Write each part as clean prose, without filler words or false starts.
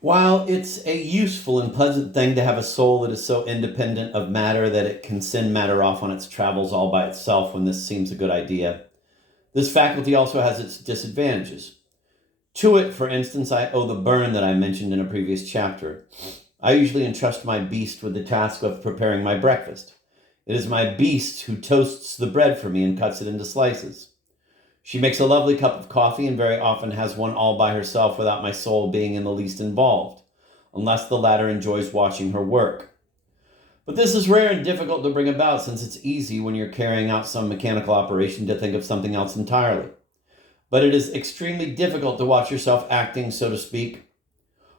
While it's a useful and pleasant thing to have a soul that is so independent of matter that it can send matter off on its travels all by itself when this seems a good idea, this faculty also has its disadvantages. To it, for instance, I owe the burn that I mentioned in a previous chapter. I usually entrust my beast with the task of preparing my breakfast. It is my beast who toasts the bread for me and cuts it into slices. She makes a lovely cup of coffee and very often has one all by herself without my soul being in the least involved, unless the latter enjoys watching her work. But this is rare and difficult to bring about since it's easy when you're carrying out some mechanical operation to think of something else entirely. But it is extremely difficult to watch yourself acting, so to speak,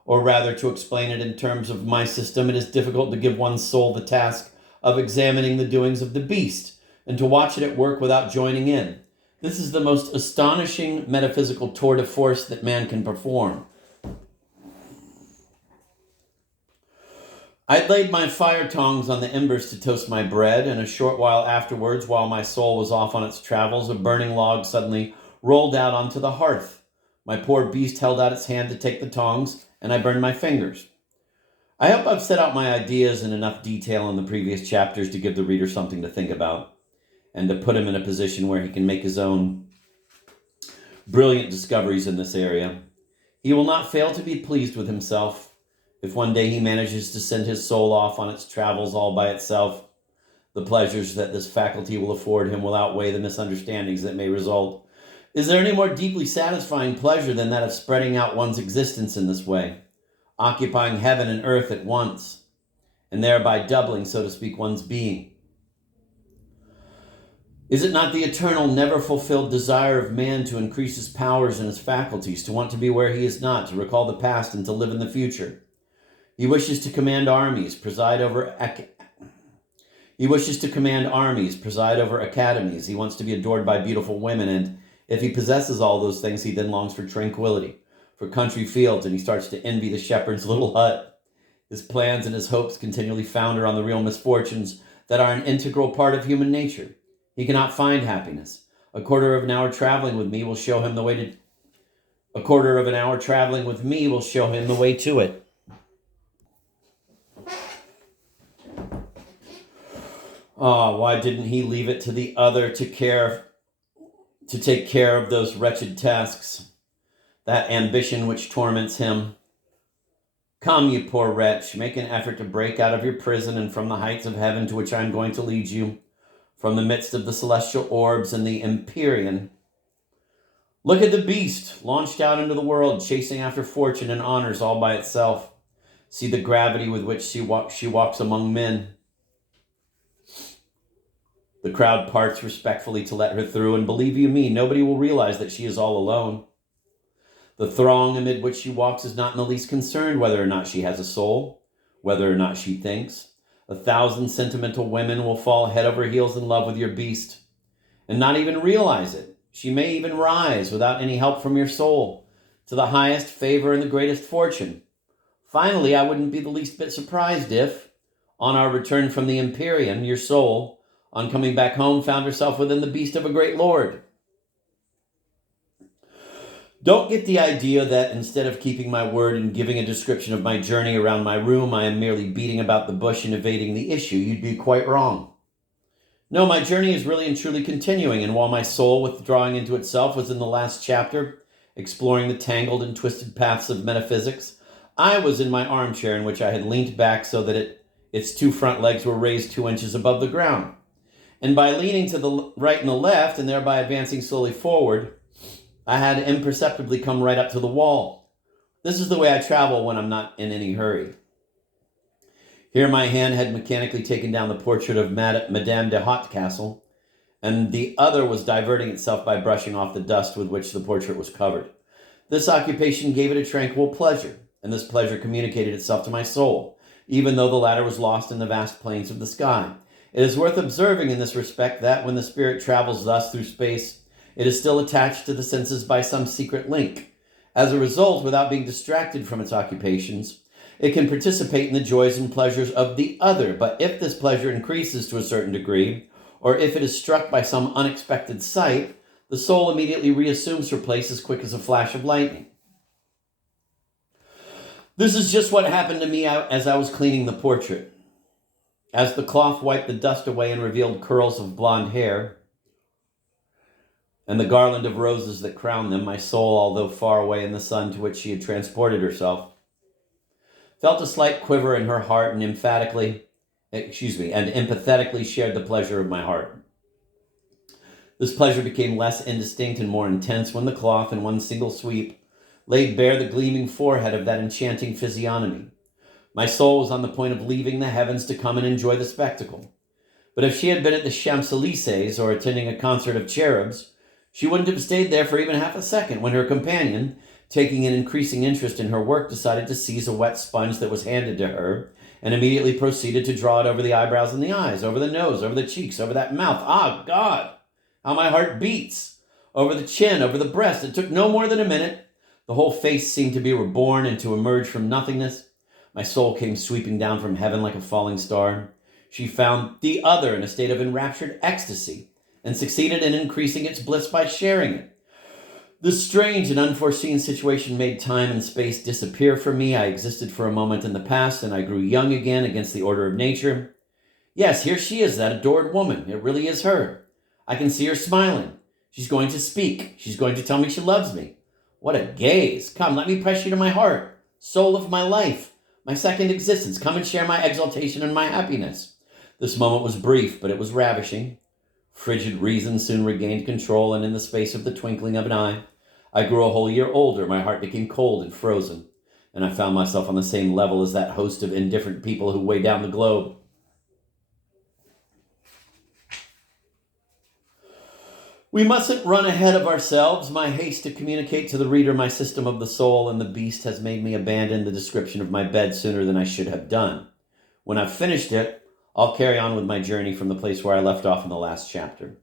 or rather, to explain it in terms of my system, it is difficult to give one's soul the task of examining the doings of the beast and to watch it at work without joining in. This is the most astonishing metaphysical tour de force that man can perform. I'd laid my fire tongs on the embers to toast my bread, and a short while afterwards, while my soul was off on its travels, a burning log suddenly rolled out onto the hearth. My poor beast held out its hand to take the tongs, and I burned my fingers. I hope I've set out my ideas in enough detail in the previous chapters to give the reader something to think about, and to put him in a position where he can make his own brilliant discoveries in this area. He will not fail to be pleased with himself if one day he manages to send his soul off on its travels all by itself. The pleasures that this faculty will afford him will outweigh the misunderstandings that may result. Is there any more deeply satisfying pleasure than that of spreading out one's existence in this way, occupying heaven and earth at once, and thereby doubling, so to speak, one's being? Is it not the eternal, never-fulfilled desire of man to increase his powers and his faculties, to want to be where he is not, to recall the past and to live in the future? He wishes to command armies, preside over academies. He wants to be adored by beautiful women, and if he possesses all those things, he then longs for tranquility, for country fields, and he starts to envy the shepherd's little hut. His plans and his hopes continually founder on the real misfortunes that are an integral part of human nature. He cannot find happiness. A quarter of an hour traveling with me will show him the way to it. Ah, why didn't he leave it to the other to take care of those wretched tasks, that ambition which torments him? Come, you poor wretch, make an effort to break out of your prison and from the heights of heaven to which I am going to lead you, from the midst of the celestial orbs and the Empyrean. Look at the beast, launched out into the world, chasing after fortune and honors all by itself. See the gravity with which she walks among men. The crowd parts respectfully to let her through, and believe you me, nobody will realize that she is all alone. The throng amid which she walks is not in the least concerned whether or not she has a soul, whether or not she thinks. 1,000 sentimental women will fall head over heels in love with your beast and not even realize it. She may even rise, without any help from your soul, to the highest favor and the greatest fortune. Finally, I wouldn't be the least bit surprised if, on our return from the Empyrean, your soul, on coming back home, found herself within the beast of a great lord. Don't get the idea that instead of keeping my word and giving a description of my journey around my room, I am merely beating about the bush and evading the issue. You'd be quite wrong. No, my journey is really and truly continuing, and while my soul, withdrawing into itself, was in the last chapter, exploring the tangled and twisted paths of metaphysics, I was in my armchair in which I had leant back so that its two front legs were raised 2 inches above the ground. And by leaning to the right and the left, and thereby advancing slowly forward, I had imperceptibly come right up to the wall. This is the way I travel when I'm not in any hurry. Here my hand had mechanically taken down the portrait of Madame de Hotcastle, and the other was diverting itself by brushing off the dust with which the portrait was covered. This occupation gave it a tranquil pleasure, and this pleasure communicated itself to my soul, even though the latter was lost in the vast plains of the sky. It is worth observing in this respect that when the spirit travels thus through space, it is still attached to the senses by some secret link. As a result, without being distracted from its occupations, it can participate in the joys and pleasures of the other. But if this pleasure increases to a certain degree, or if it is struck by some unexpected sight, the soul immediately reassumes her place as quick as a flash of lightning. This is just what happened to me as I was cleaning the portrait. As the cloth wiped the dust away and revealed curls of blonde hair and the garland of roses that crowned them, my soul, although far away in the sun to which she had transported herself, felt a slight quiver in her heart and empathetically shared the pleasure of my heart. This pleasure became less indistinct and more intense when the cloth, in one single sweep, laid bare the gleaming forehead of that enchanting physiognomy. My soul was on the point of leaving the heavens to come and enjoy the spectacle. But if she had been at the Champs-Élysées or attending a concert of cherubs, she wouldn't have stayed there for even half a second when her companion, taking an increasing interest in her work, decided to seize a wet sponge that was handed to her and immediately proceeded to draw it over the eyebrows and the eyes, over the nose, over the cheeks, over that mouth. Ah, God, how my heart beats! Over the chin, over the breast. It took no more than a minute. The whole face seemed to be reborn and to emerge from nothingness. My soul came sweeping down from heaven like a falling star. She found the other in a state of enraptured ecstasy and succeeded in increasing its bliss by sharing it. This strange and unforeseen situation made time and space disappear from me. I existed for a moment in the past, and I grew young again against the order of nature. Yes, here she is, that adored woman. It really is her. I can see her smiling. She's going to speak. She's going to tell me she loves me. What a gaze. Come, let me press you to my heart. Soul of my life, my second existence. Come and share my exaltation and my happiness. This moment was brief, but it was ravishing. Frigid reason soon regained control, and in the space of the twinkling of an eye, I grew a whole year older. My heart became cold and frozen, and I found myself on the same level as that host of indifferent people who weigh down the globe. We mustn't run ahead of ourselves. My haste to communicate to the reader my system of the soul and the beast has made me abandon the description of my bed sooner than I should have done. When I've finished it, I'll carry on with my journey from the place where I left off in the last chapter.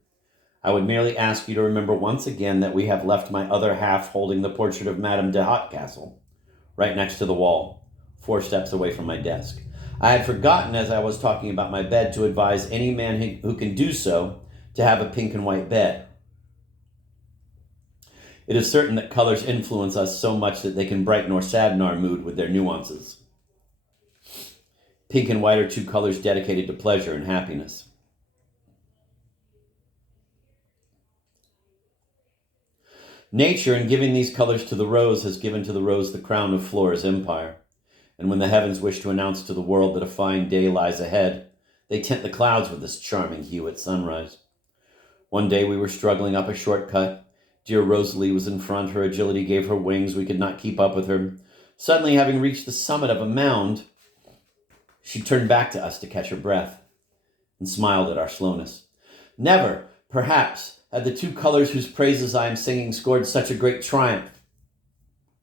I would merely ask you to remember once again that we have left my other half holding the portrait of Madame de Hotcastle, right next to the wall, 4 steps away from my desk. I had forgotten, as I was talking about my bed, to advise any man who can do so to have a pink and white bed. It is certain that colors influence us so much that they can brighten or sadden our mood with their nuances. Pink and white are 2 colors dedicated to pleasure and happiness. Nature, in giving these colors to the rose, has given to the rose the crown of Flora's empire. And when the heavens wish to announce to the world that a fine day lies ahead, they tint the clouds with this charming hue at sunrise. One day we were struggling up a shortcut. Dear Rosalie was in front. Her agility gave her wings. We could not keep up with her. Suddenly, having reached the summit of a mound, she turned back to us to catch her breath and smiled at our slowness. Never, perhaps, had the 2 colors whose praises I am singing scored such a great triumph.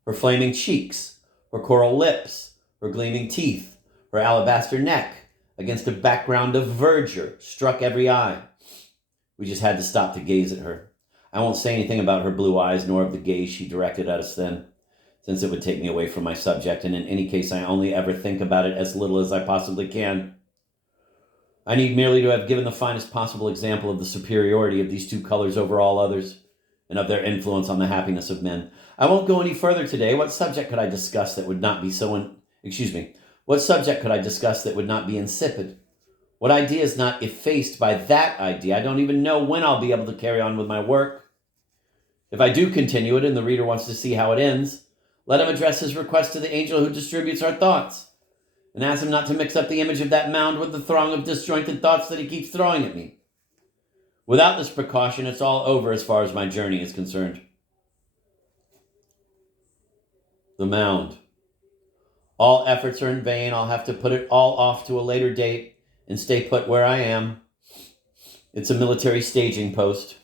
Her flaming cheeks, her coral lips, her gleaming teeth, her alabaster neck, against a background of verdure, struck every eye. We just had to stop to gaze at her. I won't say anything about her blue eyes, nor of the gaze she directed at us then, since it would take me away from my subject, and in any case I only ever think about it as little as I possibly can. I need merely to have given the finest possible example of the superiority of these 2 colors over all others, and of their influence on the happiness of men. I won't go any further today. What subject could I discuss that would not be What subject could I discuss that would not be insipid? What idea is not effaced by that idea? I don't even know when I'll be able to carry on with my work. If I do continue it and the reader wants to see how it ends, let him address his request to the angel who distributes our thoughts, and ask him not to mix up the image of that mound with the throng of disjointed thoughts that he keeps throwing at me. Without this precaution, it's all over as far as my journey is concerned. The mound. All efforts are in vain. I'll have to put it all off to a later date and stay put where I am. It's a military staging post.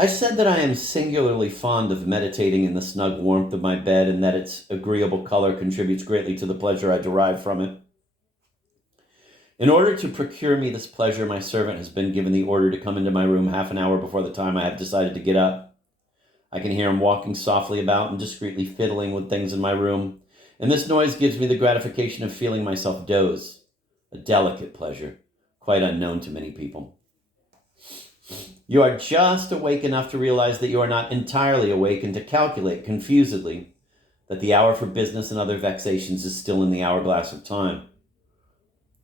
I said that I am singularly fond of meditating in the snug warmth of my bed, and that its agreeable color contributes greatly to the pleasure I derive from it. In order to procure me this pleasure, my servant has been given the order to come into my room half an hour before the time I have decided to get up. I can hear him walking softly about and discreetly fiddling with things in my room, and this noise gives me the gratification of feeling myself doze. a delicate pleasure, quite unknown to many people. You are just awake enough to realize that you are not entirely awake and to calculate confusedly that the hour for business and other vexations is still in the hourglass of time.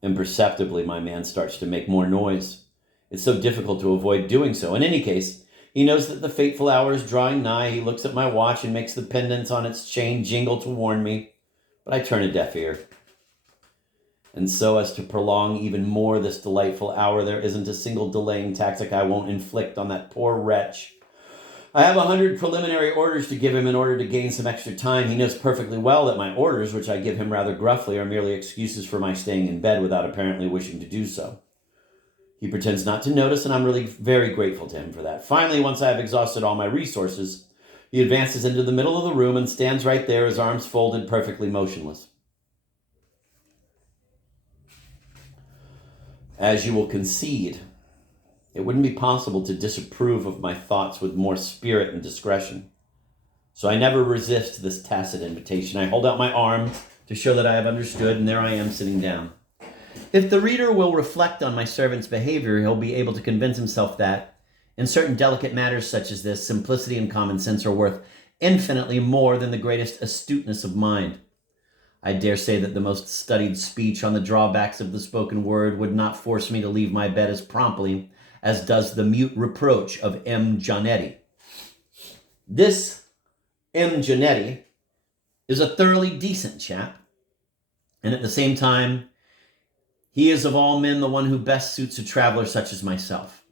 Imperceptibly, my man starts to make more noise. It's so difficult to avoid doing so. In any case, he knows that the fateful hour is drawing nigh. He looks at my watch and makes the pendants on its chain jingle to warn me, but I turn a deaf ear. And so as to prolong even more this delightful hour, there isn't a single delaying tactic I won't inflict on that poor wretch. I have 100 preliminary orders to give him in order to gain some extra time. He knows perfectly well that my orders, which I give him rather gruffly, are merely excuses for my staying in bed without apparently wishing to do so. He pretends not to notice, and I'm really very grateful to him for that. Finally, once I have exhausted all my resources, he advances into the middle of the room and stands right there, his arms folded, perfectly motionless. As you will concede, it wouldn't be possible to disapprove of my thoughts with more spirit and discretion. So I never resist this tacit invitation. I hold out my arm to show that I have understood, and there I am sitting down. If the reader will reflect on my servant's behavior, he'll be able to convince himself that, in certain delicate matters such as this, simplicity and common sense are worth infinitely more than the greatest astuteness of mind. I dare say that the most studied speech on the drawbacks of the spoken word would not force me to leave my bed as promptly as does the mute reproach of M. Giannetti. This M. Giannetti is a thoroughly decent chap, and at the same time, he is of all men the one who best suits a traveler such as myself.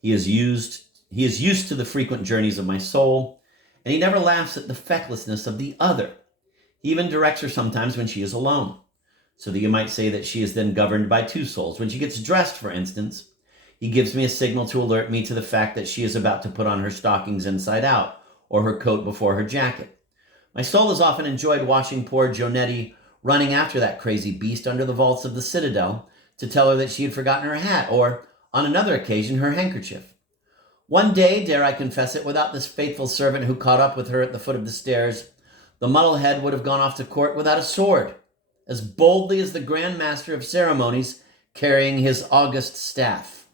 He is used to the frequent journeys of my soul, and he never laughs at the fecklessness of the other. He even directs her sometimes when she is alone, so that you might say that she is then governed by two souls. When she gets dressed, for instance, he gives me a signal to alert me to the fact that she is about to put on her stockings inside out, or her coat before her jacket. My soul has often enjoyed watching poor Giannetti running after that crazy beast under the vaults of the citadel to tell her that she had forgotten her hat, or, on another occasion, her handkerchief. One day, dare I confess it, without this faithful servant who caught up with her at the foot of the stairs, the muddlehead would have gone off to court without a sword, as boldly as the Grand Master of Ceremonies carrying his august staff.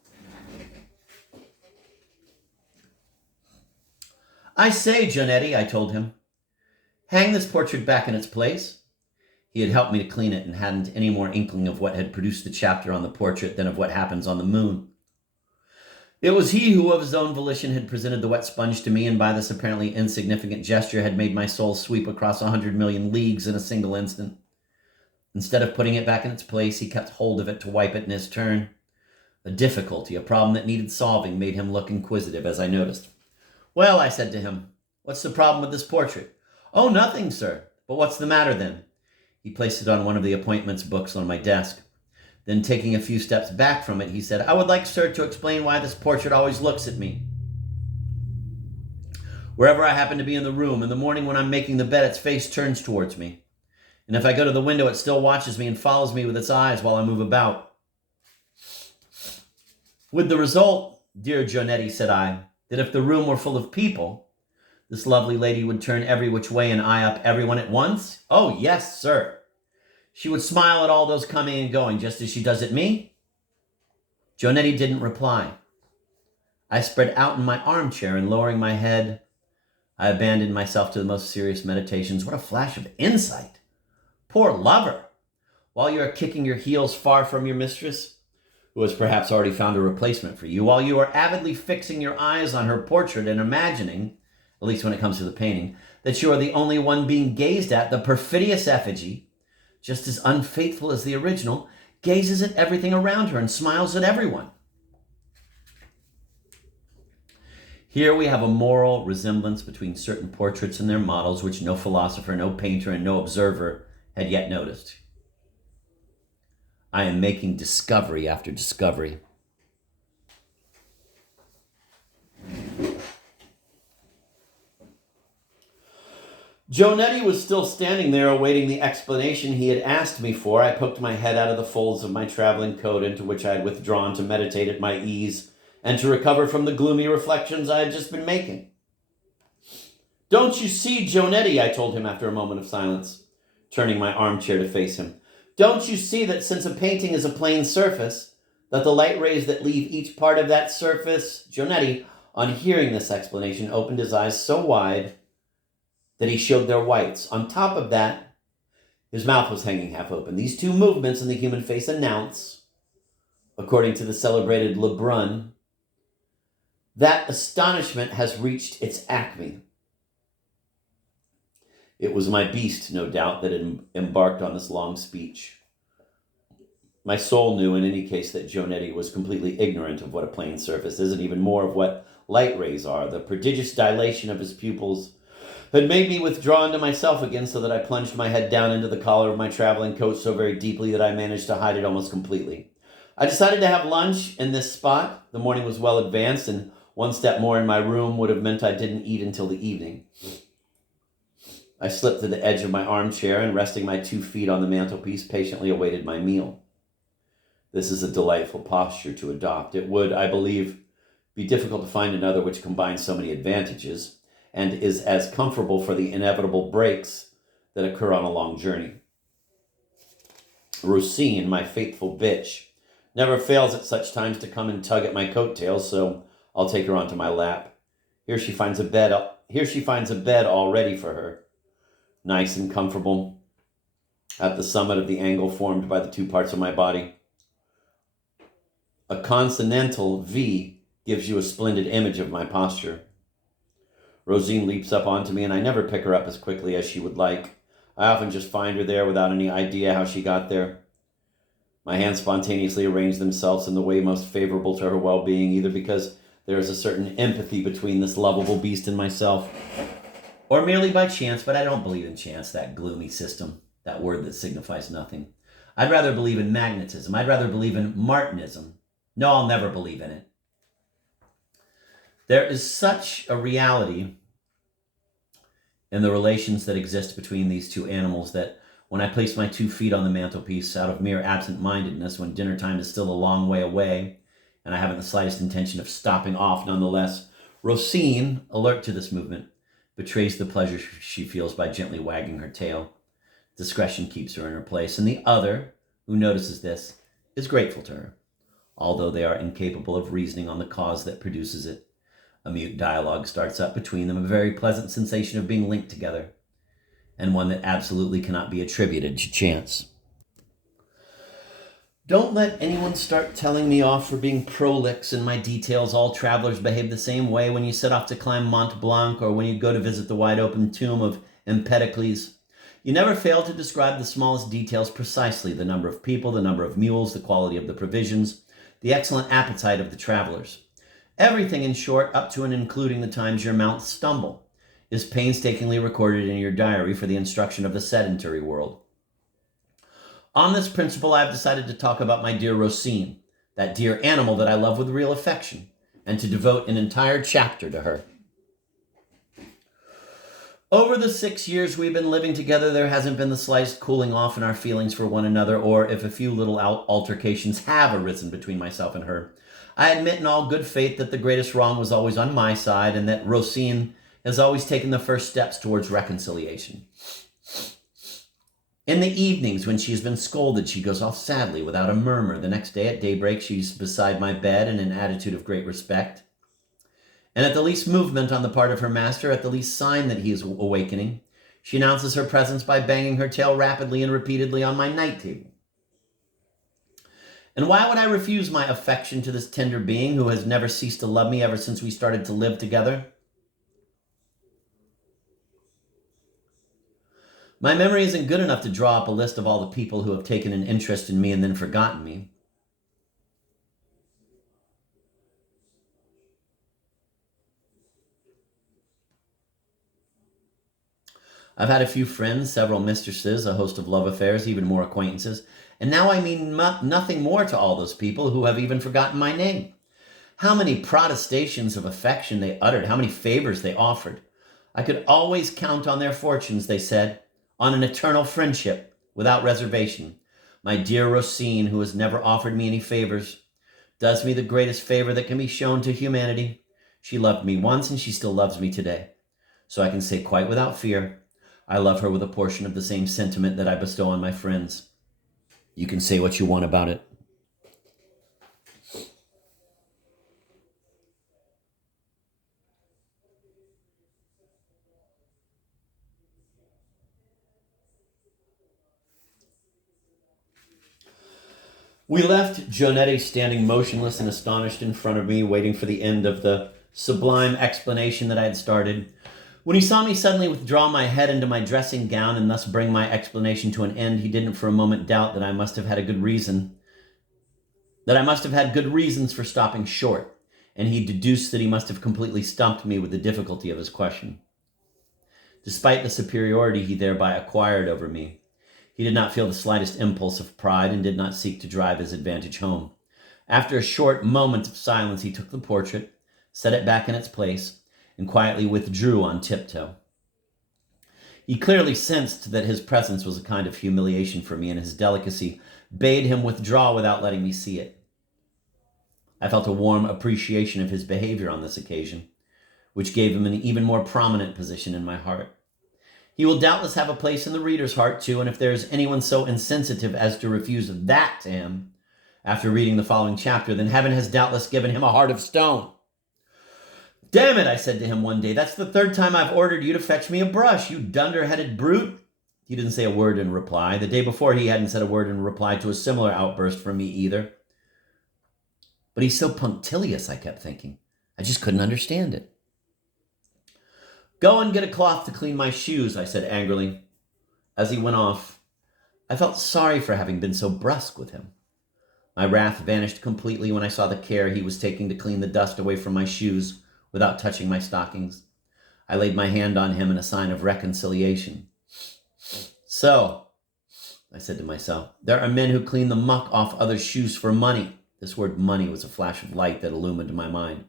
I say, Giannetti, I told him, hang this portrait back in its place. He had helped me to clean it and hadn't any more inkling of what had produced the chapter on the portrait than of what happens on the moon. It was he who of his own volition had presented the wet sponge to me, and by this apparently insignificant gesture had made my soul sweep across 100 million leagues in a single instant. Instead of putting it back in its place, he kept hold of it to wipe it in his turn. A difficulty, a problem that needed solving, made him look inquisitive, as I noticed. Well, I said to him, what's the problem with this portrait? Oh, nothing, sir. But what's the matter then? He placed it on one of the appointments books on my desk. Then, taking a few steps back from it, he said, I would like, sir, to explain why this portrait always looks at me. Wherever I happen to be in the room, in the morning when I'm making the bed, its face turns towards me. And if I go to the window, it still watches me and follows me with its eyes while I move about. With the result, dear Giannetti, said I, that if the room were full of people, this lovely lady would turn every which way and eye up everyone at once? Oh, yes, sir. She would smile at all those coming and going, just as she does at me. Giannetti didn't reply. I spread out in my armchair, and lowering my head, I abandoned myself to the most serious meditations. What a flash of insight! Poor lover! While you are kicking your heels far from your mistress, who has perhaps already found a replacement for you, while you are avidly fixing your eyes on her portrait and imagining, at least when it comes to the painting, that you are the only one being gazed at, the perfidious effigy, just as unfaithful as the original, gazes at everything around her and smiles at everyone. Here we have a moral resemblance between certain portraits and their models, which no philosopher, no painter, and no observer had yet noticed. I am making discovery after discovery. Giannetti was still standing there awaiting the explanation he had asked me for. I poked my head out of the folds of my traveling coat into which I had withdrawn to meditate at my ease and to recover from the gloomy reflections I had just been making. Don't you see, Giannetti, I told him after a moment of silence, turning my armchair to face him. Don't you see that since a painting is a plane surface, that the light rays that leave each part of that surface, Gionetti, on hearing this explanation, opened his eyes so wide that he showed their whites. On top of that, his mouth was hanging half open. These two movements in the human face announce, according to the celebrated Lebrun, that astonishment has reached its acme. It was my beast, no doubt, that had embarked on this long speech. My soul knew, in any case, that Gionetti was completely ignorant of what a plane surface is, and even more of what light rays are. The prodigious dilation of his pupils had made me withdraw into myself again, so that I plunged my head down into the collar of my traveling coat so very deeply that I managed to hide it almost completely. I decided to have lunch in this spot. The morning was well advanced, and one step more in my room would have meant I didn't eat until the evening. I slipped to the edge of my armchair and, resting my 2 feet on the mantelpiece, patiently awaited my meal. This is a delightful posture to adopt. It would, I believe, be difficult to find another which combines so many advantages and is as comfortable for the inevitable breaks that occur on a long journey. Rosine, my faithful bitch, never fails at such times to come and tug at my coattails, so I'll take her onto my lap. Here she finds a bed all ready for her, nice and comfortable, at the summit of the angle formed by the two parts of my body. A consonantal V gives you a splendid image of my posture. Rosine leaps up onto me, and I never pick her up as quickly as she would like. I often just find her there without any idea how she got there. My hands spontaneously arrange themselves in the way most favorable to her well-being, either because there is a certain empathy between this lovable beast and myself, or merely by chance, but I don't believe in chance, that gloomy system, that word that signifies nothing. I'd rather believe in magnetism. I'd rather believe in Martinism. No, I'll never believe in it. There is such a reality in the relations that exist between these two animals that when I place my 2 feet on the mantelpiece out of mere absent-mindedness, when dinner time is still a long way away, and I haven't the slightest intention of stopping off nonetheless, Rosine, alert to this movement, betrays the pleasure she feels by gently wagging her tail. Discretion keeps her in her place, and the other, who notices this, is grateful to her, although they are incapable of reasoning on the cause that produces it. A mute dialogue starts up between them, a very pleasant sensation of being linked together, and one that absolutely cannot be attributed to chance. Don't let anyone start telling me off for being prolix in my details. All travelers behave the same way when you set off to climb Mont Blanc or when you go to visit the wide-open tomb of Empedocles. You never fail to describe the smallest details precisely: the number of people, the number of mules, the quality of the provisions, the excellent appetite of the travelers. Everything, in short, up to and including the times your mounts stumble, is painstakingly recorded in your diary for the instruction of the sedentary world. On this principle, I have decided to talk about my dear Rosine, that dear animal that I love with real affection, and to devote an entire chapter to her. Over the 6 years we've been living together, there hasn't been the slightest cooling off in our feelings for one another, or if a few little altercations have arisen between myself and her. I admit in all good faith that the greatest wrong was always on my side, and that Rosine has always taken the first steps towards reconciliation. In the evenings, when she has been scolded, she goes off sadly, without a murmur. The next day at daybreak, she's beside my bed in an attitude of great respect. And at the least movement on the part of her master, at the least sign that he is awakening, she announces her presence by banging her tail rapidly and repeatedly on my night table. And why would I refuse my affection to this tender being who has never ceased to love me ever since we started to live together? My memory isn't good enough to draw up a list of all the people who have taken an interest in me and then forgotten me. I've had a few friends, several mistresses, a host of love affairs, even more acquaintances, and now I mean nothing more to all those people who have even forgotten my name. How many protestations of affection they uttered, how many favors they offered. I could always count on their fortunes, they said, on an eternal friendship, without reservation. My dear Rosine, who has never offered me any favors, does me the greatest favor that can be shown to humanity. She loved me once, and she still loves me today. So I can say quite without fear, I love her with a portion of the same sentiment that I bestow on my friends. You can say what you want about it. We left Gionetti standing motionless and astonished in front of me, waiting for the end of the sublime explanation that I had started. When he saw me suddenly withdraw my head into my dressing gown and thus bring my explanation to an end, he didn't for a moment doubt that I must have had good reasons for stopping short, and he deduced that he must have completely stumped me with the difficulty of his question. Despite the superiority he thereby acquired over me, he did not feel the slightest impulse of pride and did not seek to drive his advantage home. After a short moment of silence, he took the portrait, set it back in its place, and quietly withdrew on tiptoe. He clearly sensed that his presence was a kind of humiliation for me, and his delicacy bade him withdraw without letting me see it. I felt a warm appreciation of his behavior on this occasion, which gave him an even more prominent position in my heart. He will doubtless have a place in the reader's heart, too, and if there is anyone so insensitive as to refuse that to him after reading the following chapter, then heaven has doubtless given him a heart of stone. Damn it, I said to him one day, that's the third time I've ordered you to fetch me a brush, you dunder-headed brute. He didn't say a word in reply. The day before, he hadn't said a word in reply to a similar outburst from me either. But he's so punctilious, I kept thinking. I just couldn't understand it. Go and get a cloth to clean my shoes, I said angrily. As he went off, I felt sorry for having been so brusque with him. My wrath vanished completely when I saw the care he was taking to clean the dust away from my shoes without touching my stockings. I laid my hand on him in a sign of reconciliation. So, I said to myself, there are men who clean the muck off others' shoes for money. This word money was a flash of light that illumined my mind.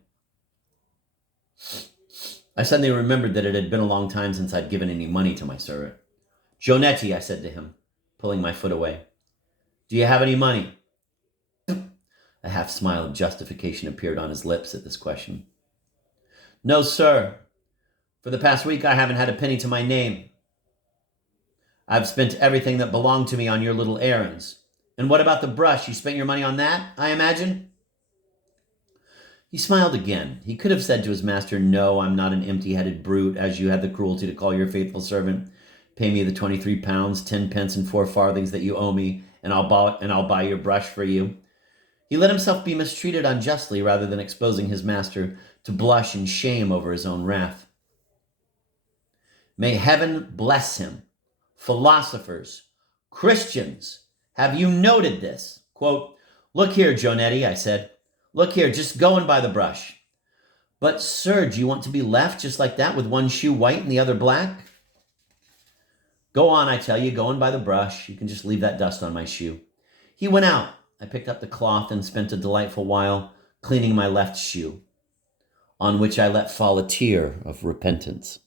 I suddenly remembered that it had been a long time since I'd given any money to my servant. Gionetti, I said to him, pulling my foot away, do you have any money? A half smile of justification appeared on his lips at this question. No, sir. For the past week, I haven't had a penny to my name. I've spent everything that belonged to me on your little errands. And what about the brush? You spent your money on that, I imagine? He smiled again. He could have said to his master, no, I'm not an empty-headed brute, as you had the cruelty to call your faithful servant. Pay me the 23 pounds, 10 pence, and 4 farthings that you owe me, and I'll buy your brush for you. He let himself be mistreated unjustly rather than exposing his master to blush and shame over his own wrath. May heaven bless him. Philosophers, Christians, have you noted this? Quote, look here, Gionetti, I said. Look here, just go and buy the brush. But, sir, do you want to be left just like that with one shoe white and the other black? Go on, I tell you, go and buy the brush. You can just leave that dust on my shoe. He went out. I picked up the cloth and spent a delightful while cleaning my left shoe, on which I let fall a tear of repentance.